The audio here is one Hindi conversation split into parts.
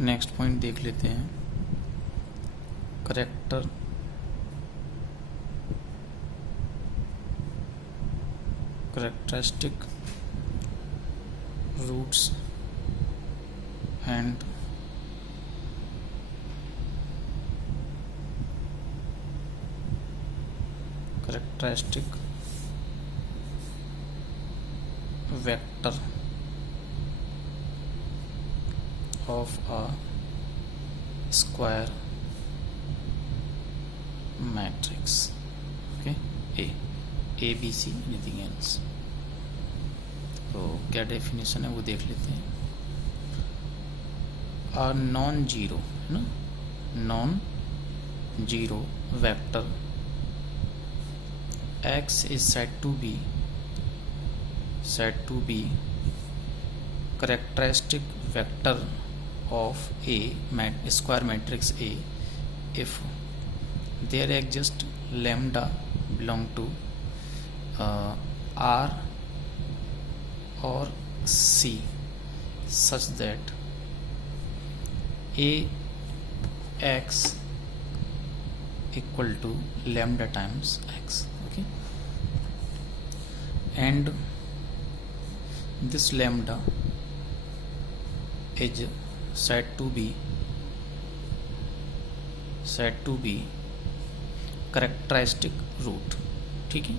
नेक्स्ट पॉइंट देख लेते हैं, characteristic roots and characteristic vector of a square matrix. Okay, A B C anything else. तो क्या डेफिनेशन है वो देख लेते हैं. A non-zero vector X is said to be characteristic vector of a square matrix A if there exists lambda belong to R or C such that Ax equal to lambda times x. Okay, and this lambda is said to be characteristic root. ठीक है,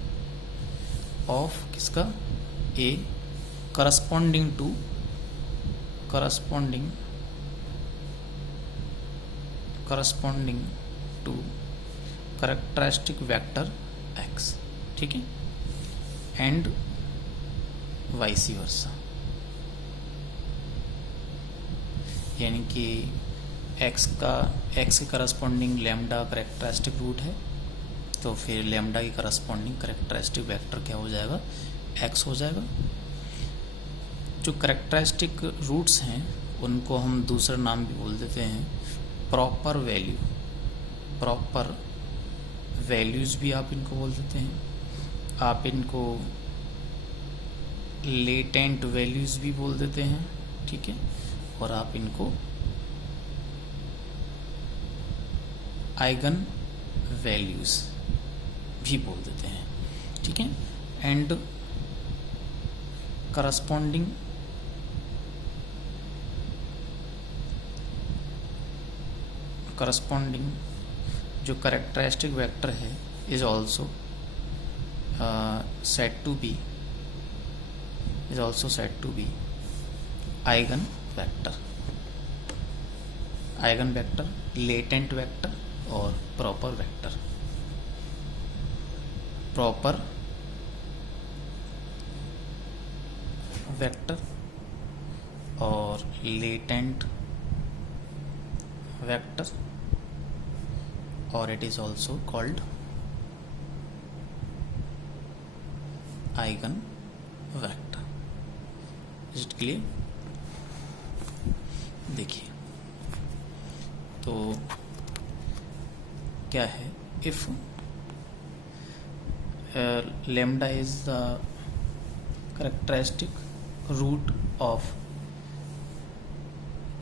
of किसका? A corresponding to characteristic vector x. ठीक है, एंड वाइस वर्सा, यानी कि x के करस्पॉन्डिंग लैम्डा करेक्टरिस्टिक रूट है, तो फिर लैम्डा की करस्पॉन्डिंग करेक्टरिस्टिक वेक्टर क्या हो जाएगा? x हो जाएगा. जो करेक्टरिस्टिक रूट्स हैं उनको हम दूसरा नाम भी बोल देते हैं प्रॉपर वैल्यूज़ भी आप इनको बोल देते हैं. आप इनको लेटेंट वैल्यूज़ भी बोल देते हैं. ठीक है, और आप इनको आइगन वैल्यूज़ भी बोल देते हैं. ठीक है, एंड करस्पॉन्डिंग जो करेक्टरिस्टिक वेक्टर है is also said to be eigen vector, latent vector और प्रॉपर वेक्टर और लेटेंट वेक्टर, और it is also called eigen vector. Is it clear? देखिए, तो क्या है, if lambda is the characteristic root of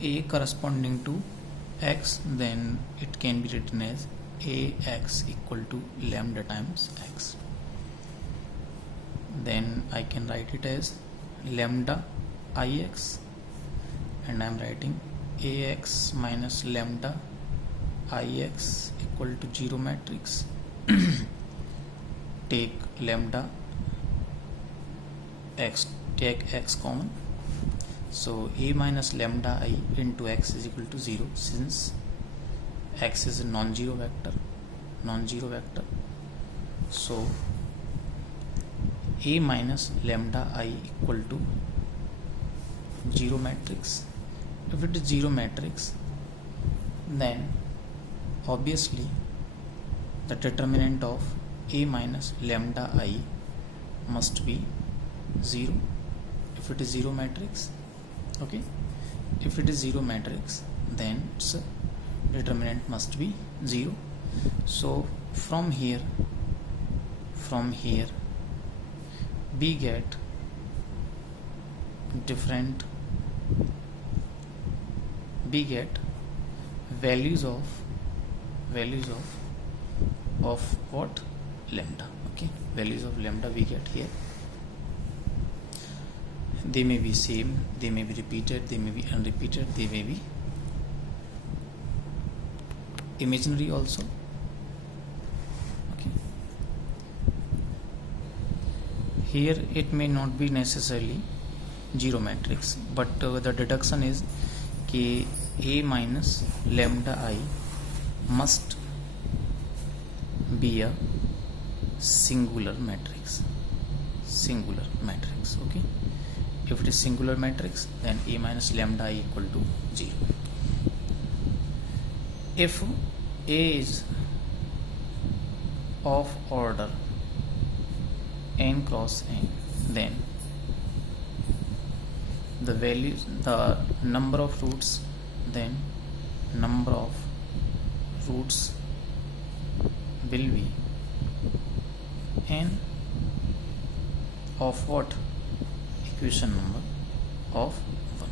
A corresponding to x, then it can be written as Ax equal to lambda times x. Then I can write it as lambda Ix, and I am writing Ax minus lambda Ix equal to 0 matrix. Take lambda x, take x common, so A minus lambda I into x is equal to 0, since x is a non-zero vector. So A minus lambda I equal to 0 matrix. If it is 0 matrix, then obviously the determinant of A minus lambda I must be 0. If it is 0 matrix, okay, if it is 0 matrix, then its determinant must be 0. So from here we get different we get values of what? Lambda. Okay, values of lambda we get here. They may be same, they may be repeated, they may be unrepeated, they may be imaginary also. Okay, here it may not be necessarily zero matrix, but the deduction is कि A minus lambda I must be a singular matrix. Okay, if it is singular matrix, then A minus lambda I equal to 0. If A is of order n cross n, then the number of roots will be n of what? Equation number of 1.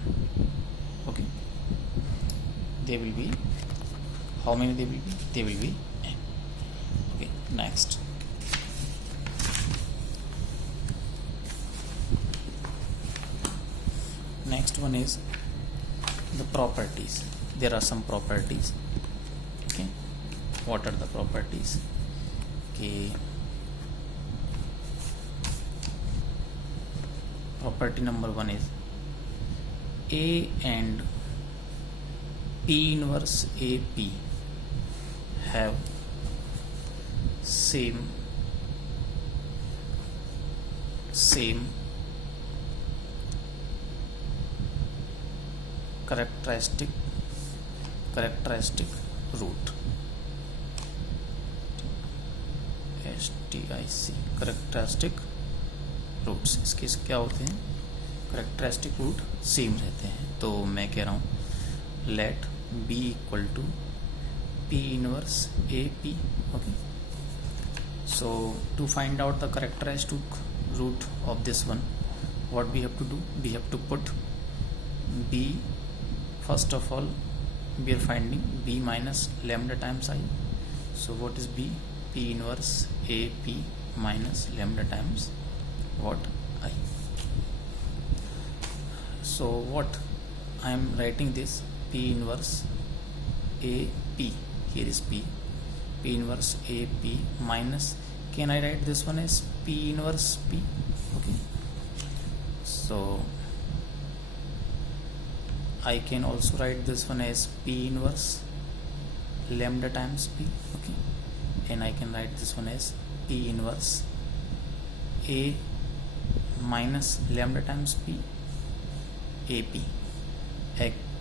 Okay, they will be, how many they will be? They will be n. Okay, next. Next one is the properties. There are some properties. Okay, what are the properties? Okay, property number 1 is A and P inverse AP have same characteristic root. STIC characteristic roots इसके क्या होते हैं? करेक्टरिस्टिक रूट सेम रहते हैं. तो मैं कह रहा हूँ let B equal to P inverse A P. Okay, so to find out the characteristic root of this one, what we have to do? We have to put b, first of all we are finding b minus lambda times I. So what is b? P inverse a p minus lambda times what? I. So what I am writing this P inverse a p, here is p inverse a p minus, can I write this one as p inverse p? Okay, so I can also write this one as p inverse lambda times p. Okay, and I can write this one as p inverse a minus lambda times p AP.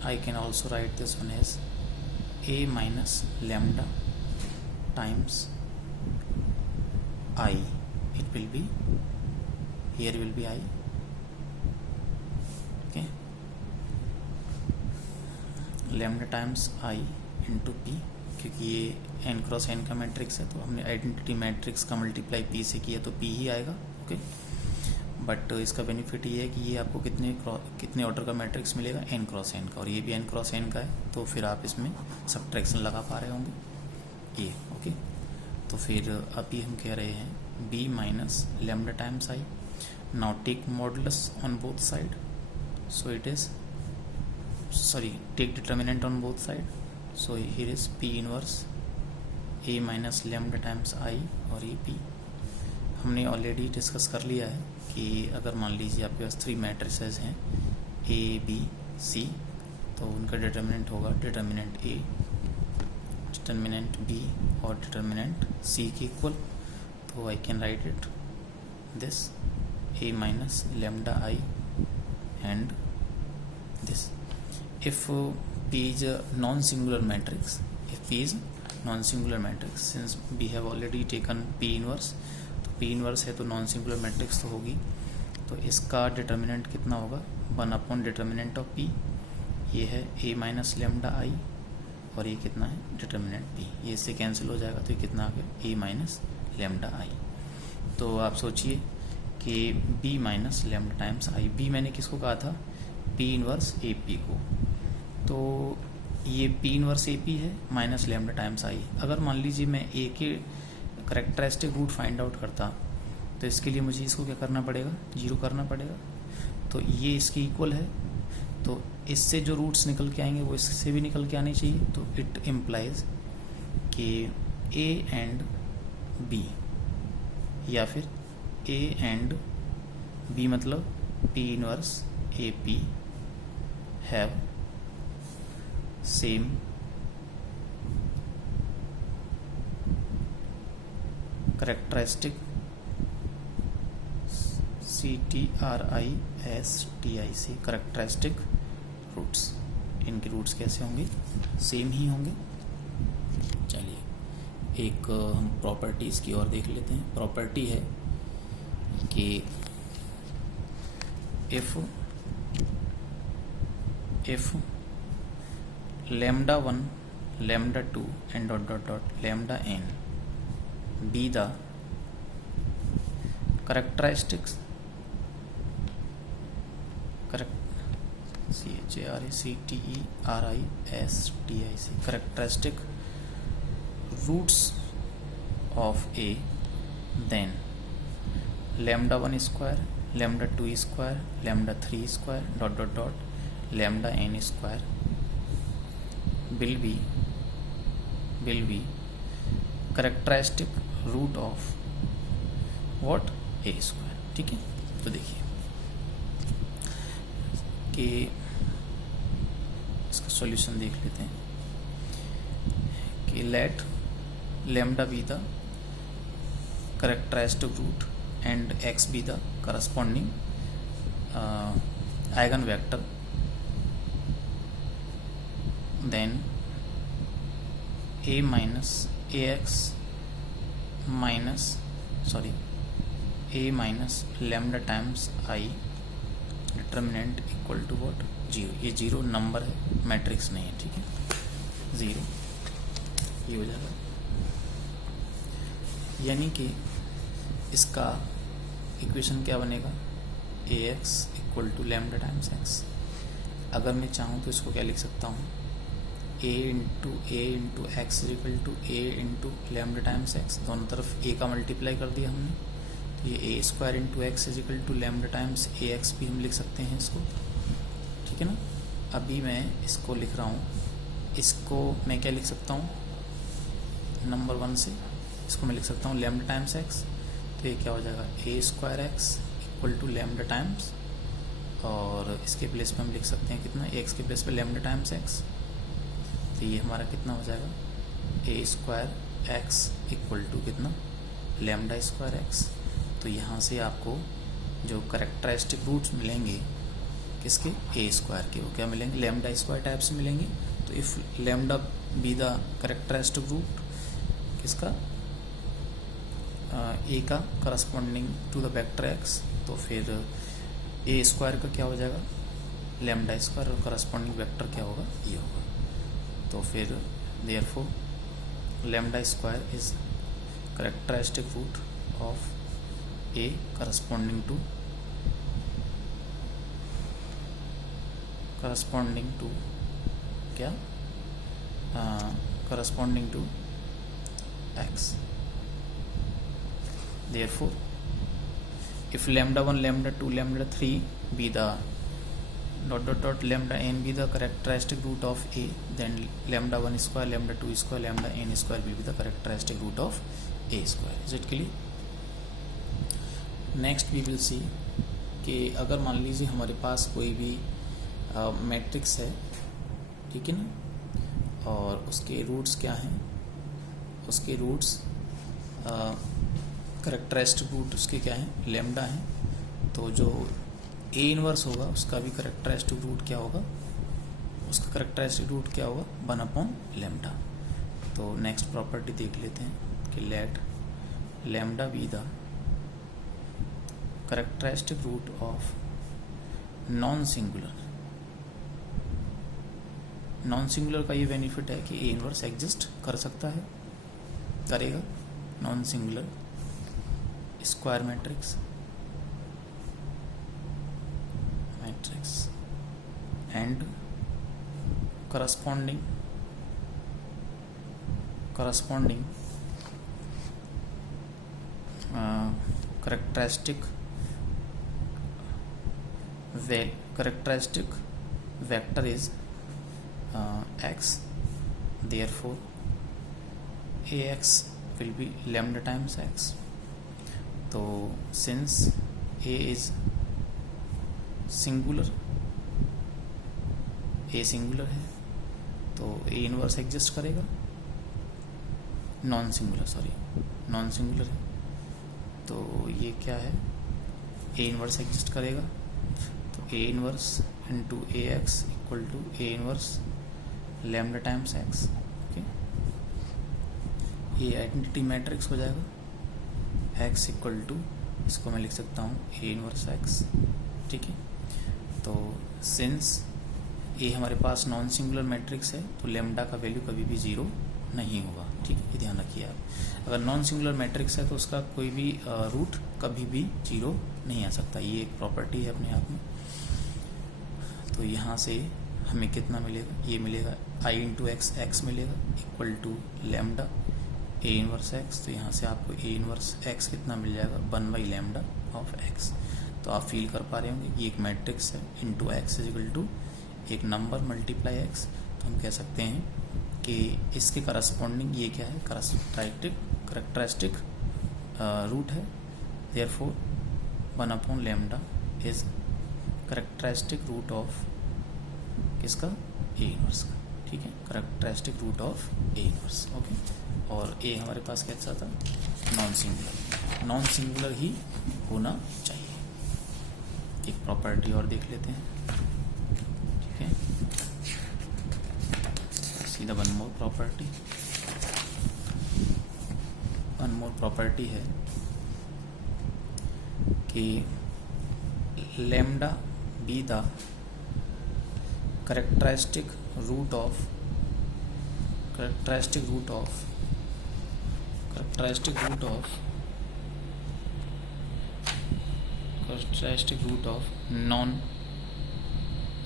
I can also write this one as a minus lambda times I. It will be, here will be I. Okay, lambda times I into p, क्योंकि ये n क्रॉस n का मैट्रिक्स है तो हमने आइडेंटिटी मैट्रिक्स का मल्टीप्लाई p से किया तो p ही आएगा. ओके, बट इसका बेनिफिट ये है कि ये आपको कितने ऑर्डर का मैट्रिक्स मिलेगा? n क्रॉस n का, और ये भी n क्रॉस n का है, तो फिर आप इसमें सब्ट्रैक्शन लगा पा रहे होंगे ये. ओके, तो फिर अभी हम कह रहे हैं b माइनस lambda times i. Now take modulus on both side, so it is take determinant on both side. So here is p inverse a minus lambda times i, और ये p हमने ऑलरेडी डिस्कस कर लिया है कि अगर मान लीजिए आपके पास 3 मैट्रिसेस हैं a b c, तो उनका डिटर्मिनेंट होगा डिटर्मिनेंट a, डिटर्मिनेंट b और डिटर्मिनेंट c के इक्वल. तो I can write it this a minus lambda i and this. If p is a non-singular matrix, since we have already taken p inverse, तो p inverse है तो नॉन सिंगुलर मैट्रिक्स तो होगी. तो इसका डिटर्मिनेंट कितना होगा? 1 अपॉन डिटर्मिनेंट ऑफ p. ये है a माइनस लेमडा i, और ये कितना है? Determinant p. ये इससे कैंसिल हो जाएगा, तो ये कितना आ गया? a minus lambda i. तो आप सोचिए कि b minus lambda times i. b मैंने किसको कहा था? p इनवर्स a p को. तो ये P इनवर्स AP है माइनस लेमडा टाइम्स आई। अगर मान लीजिए मैं A के करेक्टरिस्टिक रूट फाइंड आउट करता तो इसके लिए मुझे इसको क्या करना पड़ेगा, 0 करना पड़ेगा। तो ये इसके इक्वल है, तो इससे जो रूट्स निकल के आएंगे वो इससे भी निकल के आने चाहिए। तो इट इम्प्लाइज कि A एंड B या फिर A एंड B मतलब P inverse AP have same characteristic CTRISTIC characteristic roots. इनके रूट्स कैसे होंगे, सेम ही होंगे। चलिए एक हम प्रॉपर्टीज़ की ओर देख लेते हैं। प्रॉपर्टी है कि if lambda 1 lambda 2 and dot dot dot lambda n be the characteristics characteristic roots of A, then lambda 1 square lambda 2 square lambda 3 square dot dot dot lambda n square will be characteristic root of what, A square। ठीक है, तो देखिए कि इसका सॉल्यूशन देख लेते हैं कि late lambda be the characteristic root and x be the corresponding eigenvector, then A minus lambda times I determinant equal to what, 0। ये 0 नंबर है, मैट्रिक्स नहीं है, ठीक है, 0 ये हो जाएगा। यानी कि इसका इक्वेशन क्या बनेगा, AX equal to lambda times x। अगर मैं चाहूँ तो इसको क्या लिख सकता हूँ, A into x equal to A into lambda times x। दोनों तरफ A का मल्टीप्लाई कर दिया हमने, तो ये A square into x is equal to lambda times AX भी हम लिख सकते हैं इसको, ठीक है ना। अभी मैं इसको लिख रहा हूँ, इसको मैं क्या लिख सकता हूँ, नंबर 1 से इसको मैं लिख सकता हूँ लैम्डा टाइम्स x। तो ये क्या हो जाएगा, A square x equal to lambda times, और इसके प्लेस पे हम लिख सकते हैं कितना, x के प्लेस पे लैम्डा टाइम्स x। तो ये हमारा कितना हो जाएगा, A square x equal to कितना, लैम्डा स्क्वायर एक्स। तो यहाँ से आपको जो करेक्टरिस्टिक रूट्स मिलेंगे किसके, A स्क्वायर के, वो क्या मिलेंगे, लैम्डा स्क्वायर टाइप से मिलेंगे। तो if lambda be the characteristic root किसका, A का corresponding to the vector x, तो फिर A स्क्वायर का क्या हो जाएगा, लैम्डा स्क्वायर, और करस्पॉन्डिंग वेक्टर क्या होगा, ये होगा। तो फिर therefore lambda square is characteristic root of A corresponding to क्या, corresponding to x। therefore if lambda 1 lambda 2 lambda 3 be the dot dot dot lambda n be the characteristic root of A, then lambda 1 square lambda 2 square lambda n square will be the characteristic root of A square। is it clear? Next we will see कि अगर मान लीजिए हमारे पास कोई भी मैट्रिक्स है, ठीक है ना, और उसके रूट्स क्या हैं, उसके रूट्स करेक्टरिस्टिक रूट उसके क्या हैं, लैम्डा हैं। तो जो A इनवर्स होगा उसका भी करेक्टरिस्टिक रूट क्या होगा, उसका करेक्टरिस्टिक रूट क्या होगा, 1/लैम्डा। तो नेक्स्ट प्रॉपर्टी देख लेते हैं कि let lambda be the characteristic root of non singular का ये बेनिफिट है कि A इनवर्स एग्जिस्ट कर सकता है, करेगा, non singular square matrix and corresponding characteristic vector is x, therefore ax will be lambda times x. तो since a is singular है तो a इनवर्स एग्जिस्ट करेगा, नॉन सिंगुलर है तो ये क्या है, a इनवर्स एग्जिस्ट करेगा तो a inverse into A x equal to A inverse lambda times x. Okay, ये आइडेंटिटी मैट्रिक्स हो जाएगा x इक्वल टू, इसको मैं लिख सकता हूँ a इनवर्स x. ठीक है, तो सिंस ए हमारे पास नॉन सिंगुलर मैट्रिक्स है तो लेमडा का वैल्यू कभी भी जीरो नहीं होगा. ठीक है, ये ध्यान रखिए आप. अगर नॉन सिंगुलर मैट्रिक्स है तो उसका कोई भी रूट कभी भी जीरो नहीं आ सकता. ये एक प्रॉपर्टी है अपने आप में. तो यहाँ से हमें कितना मिलेगा, ये मिलेगा आई इंटू एक्स, एक्स मिलेगा equal to lambda A inverse x. तो यहाँ से आपको ए इनवर्स एक्स कितना मिल जाएगा, 1/λ ऑफ एक्स. तो आप फील कर पा रहे होंगे ये एक मैट्रिक्स है into x is equal to एक नंबर मल्टीप्लाई एक्स. तो हम कह सकते हैं कि इसके करस्पॉन्डिंग ये क्या है, करैक्टरिस्टिक रूट है. Therefore 1/λ is characteristic root of किसका, ए इनवर्स का. ठीक है, characteristic root of A inverse. Okay, और ए हमारे पास कैसा था, नॉन सिंगुलर ही होना चाहिए. एक प्रॉपर्टी और देख लेते हैं. ठीक है, सीधा वन मोर प्रॉपर्टी है कि lambda B the characteristic root of non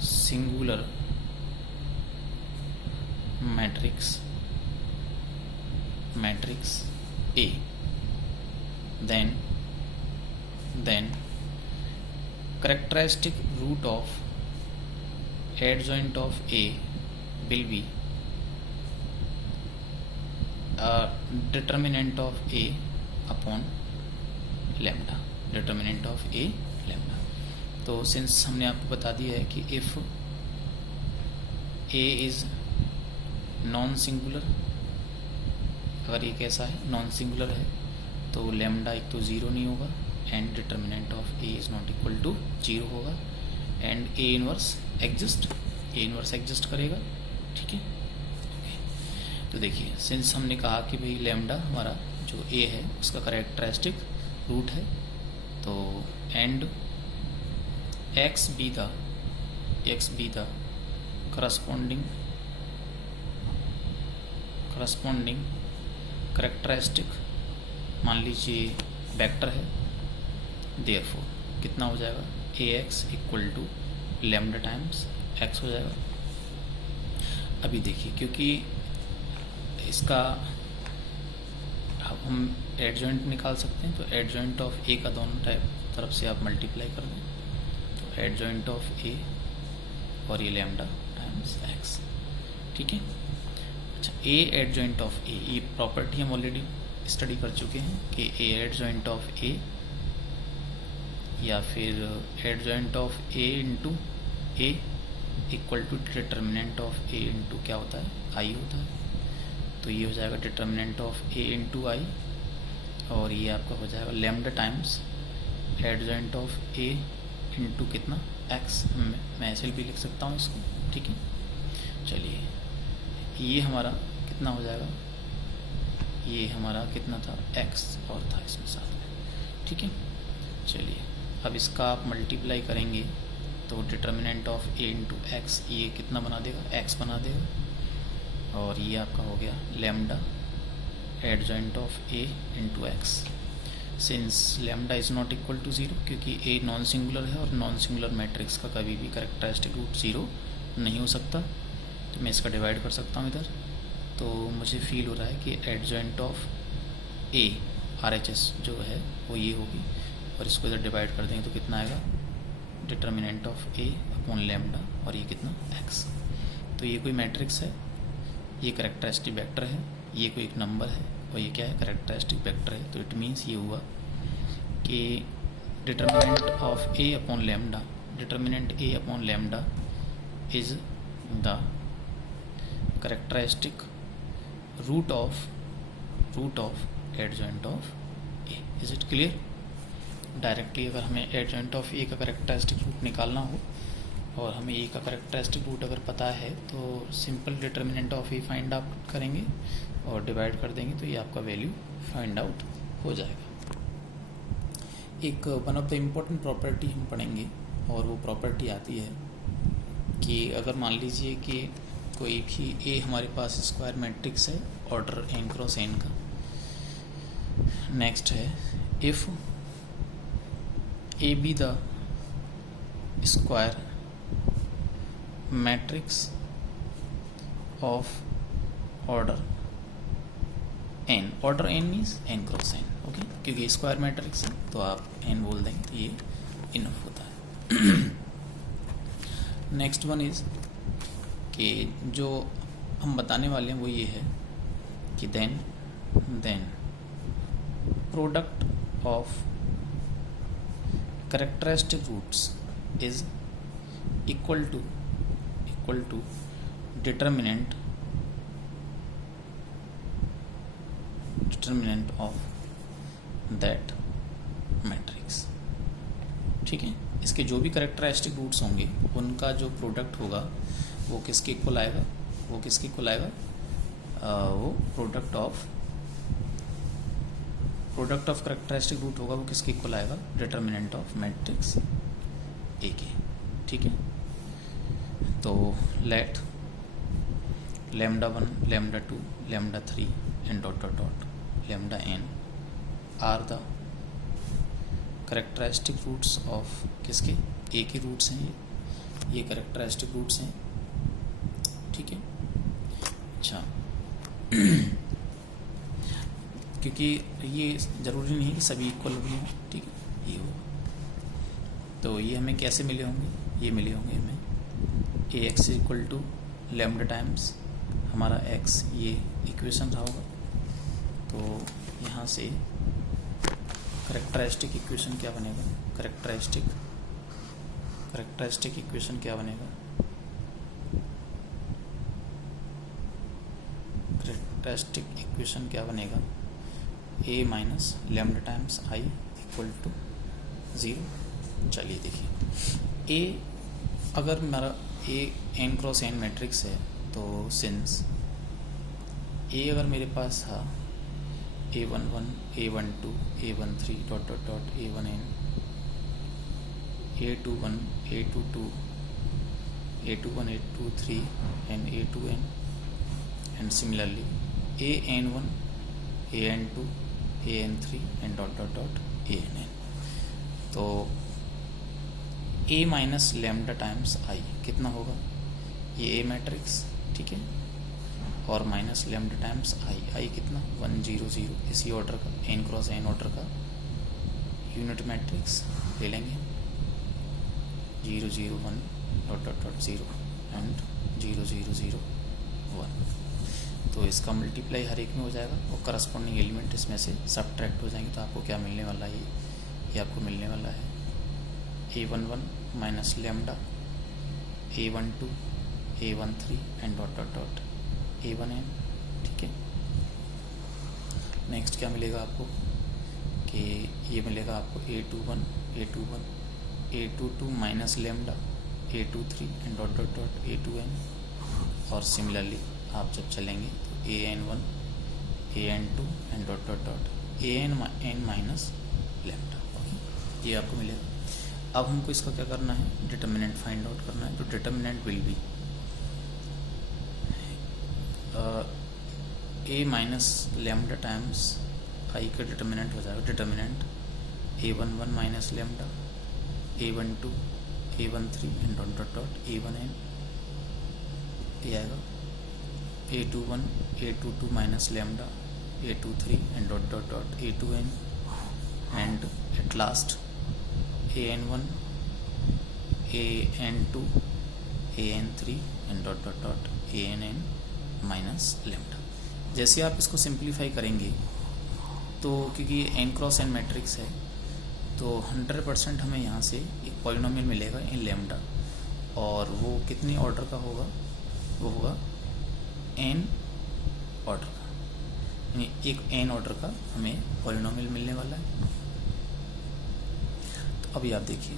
singular matrix A, then characteristic root of adjoint of A will be determinant of A upon lambda. तो सिंस हमने आपको बता दिया है कि if A is non singular, अगर ये कैसा है, नॉन सिंगुलर है तो लैम्डा एक तो ज़ीरो नहीं होगा and determinant of A is not equal to zero होगा एंड ए इनवर्स एग्जिस्ट करेगा. ठीक है, तो देखिए सिंस हमने कहा कि भाई लैम्डा हमारा जो ए है उसका करैक्टरिस्टिक रूट है तो and x be the corresponding characteristic मान लीजिए वेक्टर है. देयरफॉर कितना हो जाएगा, A x equal to lambda times x हो जाएगा. अभी देखिए क्योंकि इसका हम एडजॉइंट निकाल सकते हैं तो एडजॉइंट ऑफ ए का दोनों तरफ से आप मल्टीप्लाई कर दें तो एडजॉइंट ऑफ ए और ये लैम्डा टाइम्स एक्स. ठीक है, अच्छा ए एडजॉइंट ऑफ ए, ये प्रॉपर्टी हम ऑलरेडी स्टडी कर चुके हैं कि ए एडजॉइंट ऑफ ए या फिर adjoint of A into A equal to determinant of A into क्या होता है, आई होता है. तो ये हो जाएगा डिटर्मिनेंट ऑफ ए इंटू आई और ये आपका हो जाएगा lambda times adjoint of A into कितना एक्स. मैं ऐसे भी लिख सकता हूँ इसको. ठीक है, चलिए ये हमारा कितना हो जाएगा, ये हमारा कितना था, एक्स और था इसमें साथ में. ठीक है, चलिए अब इसका आप मल्टीप्लाई करेंगे तो determinant of A into x ये कितना बना देगा, एक्स बना देगा और ये आपका हो गया lambda adjoint of A into x. Since lambda is not equal to zero क्योंकि ए नॉन सिंगुलर है और नॉन सिंगुलर मैट्रिक्स का कभी भी करैक्टरिस्टिक रूट ज़ीरो नहीं हो सकता तो मैं इसका डिवाइड कर सकता हूँ इधर। तो मुझे फील हो रहा है कि एडजॉइंट ऑफ ए RHS जो है वो ये होगी, और इसको इधर डिवाइड कर देंगे तो कितना आएगा, determinant of A upon lambda, और ये कितना x। तो ये कोई मैट्रिक्स है, ये करेक्टरिस्टिक वेक्टर है, ये कोई एक नंबर है, और ये क्या है, करेक्टरिस्टिक वेक्टर है। तो इट मीन्स ये हुआ कि determinant of A upon lambda, determinant A upon lambda is the characteristic root of adjoint of A. Is it clear? Directly अगर हमें एडजॉइंट ऑफ ए का करेक्टरिस्टिक रूट निकालना हो और हमें ए का करेक्टरिस्टिक रूट अगर पता है तो simple determinant of A find out करेंगे और डिवाइड कर देंगे, तो ये आपका वैल्यू फाइंड आउट हो जाएगा। एक one of the important property हम पढ़ेंगे, और वो प्रॉपर्टी आती है कि अगर मान लीजिए कि कोई भी ए हमारे पास स्क्वायर मैट्रिक्स है ऑर्डर n क्रॉस n का। नेक्स्ट है if A be the square matrix of order n, order n means n cross n, okay, क्योंकि स्क्वायर मैट्रिक्स है तो आप n बोल देंगे तो ये इनफ होता है। नेक्स्ट वन इज कि जो हम बताने वाले हैं वो ये है कि then product of characteristic roots is equal to determinant of that matrix. ठीक है, इसके जो भी करेक्टरिस्टिक रूट्स होंगे उनका जो प्रोडक्ट होगा वो किसके इक्वल आएगा, वो प्रोडक्ट ऑफ करेक्टरिस्टिक रूट होगा वो किसके इक्वल आएगा, डिटर्मिनेंट ऑफ मैट्रिक्स ए के। ठीक है, तो let lambda 1, lambda 2, lambda 3 and dot dot dot lambda n are the characteristic roots of किसके, ए के रूट्स हैं ये करेक्टरिस्टिक रूट्स हैं। ठीक है, अच्छा क्योंकि ये ज़रूरी नहीं कि सभी इक्वल भी हों। ठीक है, ये होगा तो ये हमें कैसे मिले होंगे, ये मिले होंगे हमें A x equal to lambda times हमारा x, ये इक्वेशन रहा होगा। तो यहाँ से करेक्टरिस्टिक इक्वेशन क्या बनेगा, करेक्टरिस्टिक इक्वेशन क्या बनेगा, करेक्टरिस्टिक इक्वेशन क्या बनेगा, a minus lambda times i equal to 0। चलिए देखिए, a अगर मेरा a n cross n matrix है तो सिंस a अगर मेरे पास था a11, a12, a13 dot dot dot a1n, a21, a22, a21, a23 and a2n and similarly an1, an2, an3 and dot dot dot ann। तो a minus lambda times i कितना होगा, ये a मैट्रिक्स, ठीक है, और माइनस लैम्डा टाइम्स i कितना 1 0 0, इसी ऑर्डर का n क्रॉस n ऑर्डर का यूनिट मैट्रिक्स ले लेंगे 0 0 1 डॉट डॉट डॉट 0 एंड 0 0 0 1। तो इसका मल्टीप्लाई हर एक में हो जाएगा और करस्पॉन्डिंग एलिमेंट इसमें से सब्ट्रैक्ट हो जाएंगे। तो आपको क्या मिलने वाला है, ये आपको मिलने वाला है a11 minus lambda, a12, a13 and dot dot dot a1n। ठीक है, नेक्स्ट क्या मिलेगा आपको कि ये मिलेगा आपको a21, a21, a22 minus lambda, a23 and dot dot dot a2n। और सिमिलरली आप जब चलेंगे तो an1, an2 and dot dot dot an minus lambda, okay, ये आपको मिलेगा। अब हमको इसका क्या करना है, डिटर्मिनेंट फाइंड आउट करना है। तो determinant will be a minus lambda times i का डिटर्मिनेंट हो जाएगा, determinant a11 minus lambda, a12, a13 and dot dot dot a1n ये आएगा A21 A22 minus lambda A23 and dot dot dot A2n and at last AN1 AN2 AN3 and dot dot dot ANn minus lambda. जैसे आप इसको सिंप्लीफाई करेंगे तो क्योंकि n क्रॉस n मैट्रिक्स है तो 100% हमें यहाँ से एक पॉलिनोमियल मिलेगा इन लैम्डा, और वो कितने ऑर्डर का होगा, वो होगा n ऑर्डर का, यानी एक n ऑर्डर का हमें पॉलिनोमियल मिलने वाला है। तो अभी आप देखिए,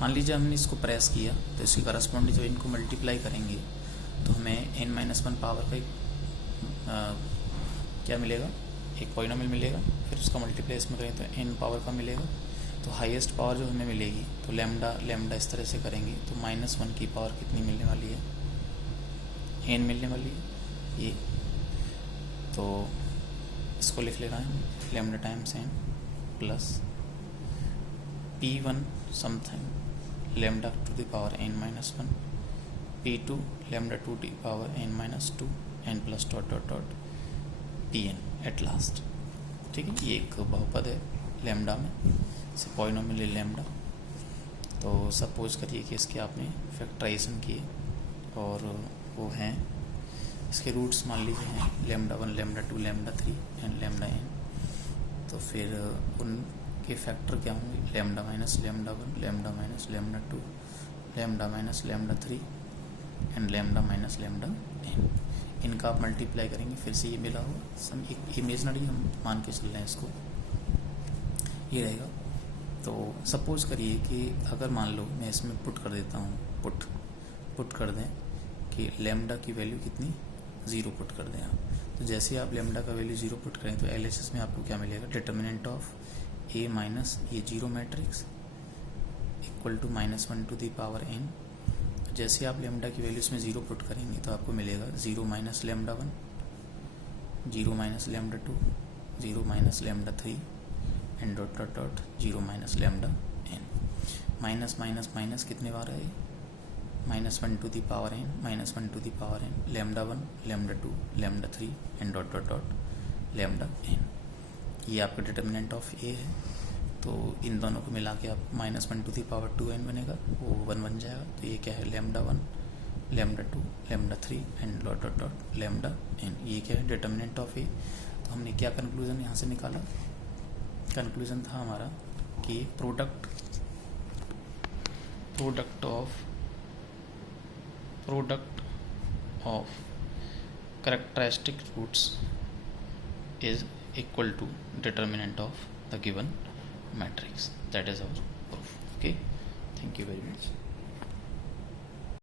मान लीजिए हमने इसको प्रेस किया तो इसकी करस्पॉन्डिंग जब इनको मल्टीप्लाई करेंगे तो हमें n-1 पावर का एक क्या मिलेगा, एक पॉलिनोमियल मिलेगा, फिर उसका मल्टीप्लाई इसमें करें तो n पावर का मिलेगा। तो हाईएस्ट पावर जो हमें मिलेगी तो लैम्डा इस तरह से करेंगे तो -1 की पावर कितनी मिलने वाली है, n मिलने वाली है ये। तो इसको लिख ले रहा है lambda times n plus P1 something lambda two the power n-1 P2 lambda two the power n-2 n plus dot dot dot Pn at last. ठीक है, ये एक बहुपद है लैम्डा में, इसे पॉलिनोमियल लैम्डा। तो सपोज करिए कि इसके आपने फैक्टराइजेशन किए और वो हैं, इसके रूट्स मान लीजिए हैं λ1 λ2 λ3 एंड λn। तो फिर उनके फैक्टर क्या होंगे, λ minus λ1 λ minus λ2 λ minus λ3 and λ minus λn। इनका आप मल्टीप्लाई करेंगे, फिर से ये मिला होगा, सम एक इमेजनरी हम मान के चल रहे हैं इसको, ये रहेगा। तो सपोज करिए कि अगर मान लो मैं इसमें पुट कर देता हूँ, पुट कर दें कि लैम्डा की वैल्यू कितनी 0 पुट कर दें आप। तो जैसे आप लैम्डा का वैल्यू 0 पुट करें तो LHS में आपको क्या मिलेगा, डिटर्मिनेंट ऑफ A माइनस ये 0 matrix equal to -1 to the power n। जैसे आप लैम्डा की वैल्यू इसमें 0 पुट करेंगे तो आपको मिलेगा 0 minus λ1 0 minus λ2 0 minus λ3 and dot dot dot 0 minus λn। Minus minus minus कितने बार है, -1 to the power n -1 to the power n λ1 λ2 λ3 and dot dot dot λn। ये आपका डिटर्मिनेंट ऑफ A है। तो इन दोनों को मिला के आप -1 टू द पावर 2n बनेगा, वो 1 बन जाएगा। तो ये क्या है, λ1 λ2 λ3 and dot dot dot λn। ये क्या है, डिटर्मिनेंट ऑफ A। तो हमने क्या कंक्लूजन यहाँ से निकाला, कंक्लूजन था हमारा कि product of characteristic roots is equal to determinant of the given matrix. That is our proof. Okay, thank you very much.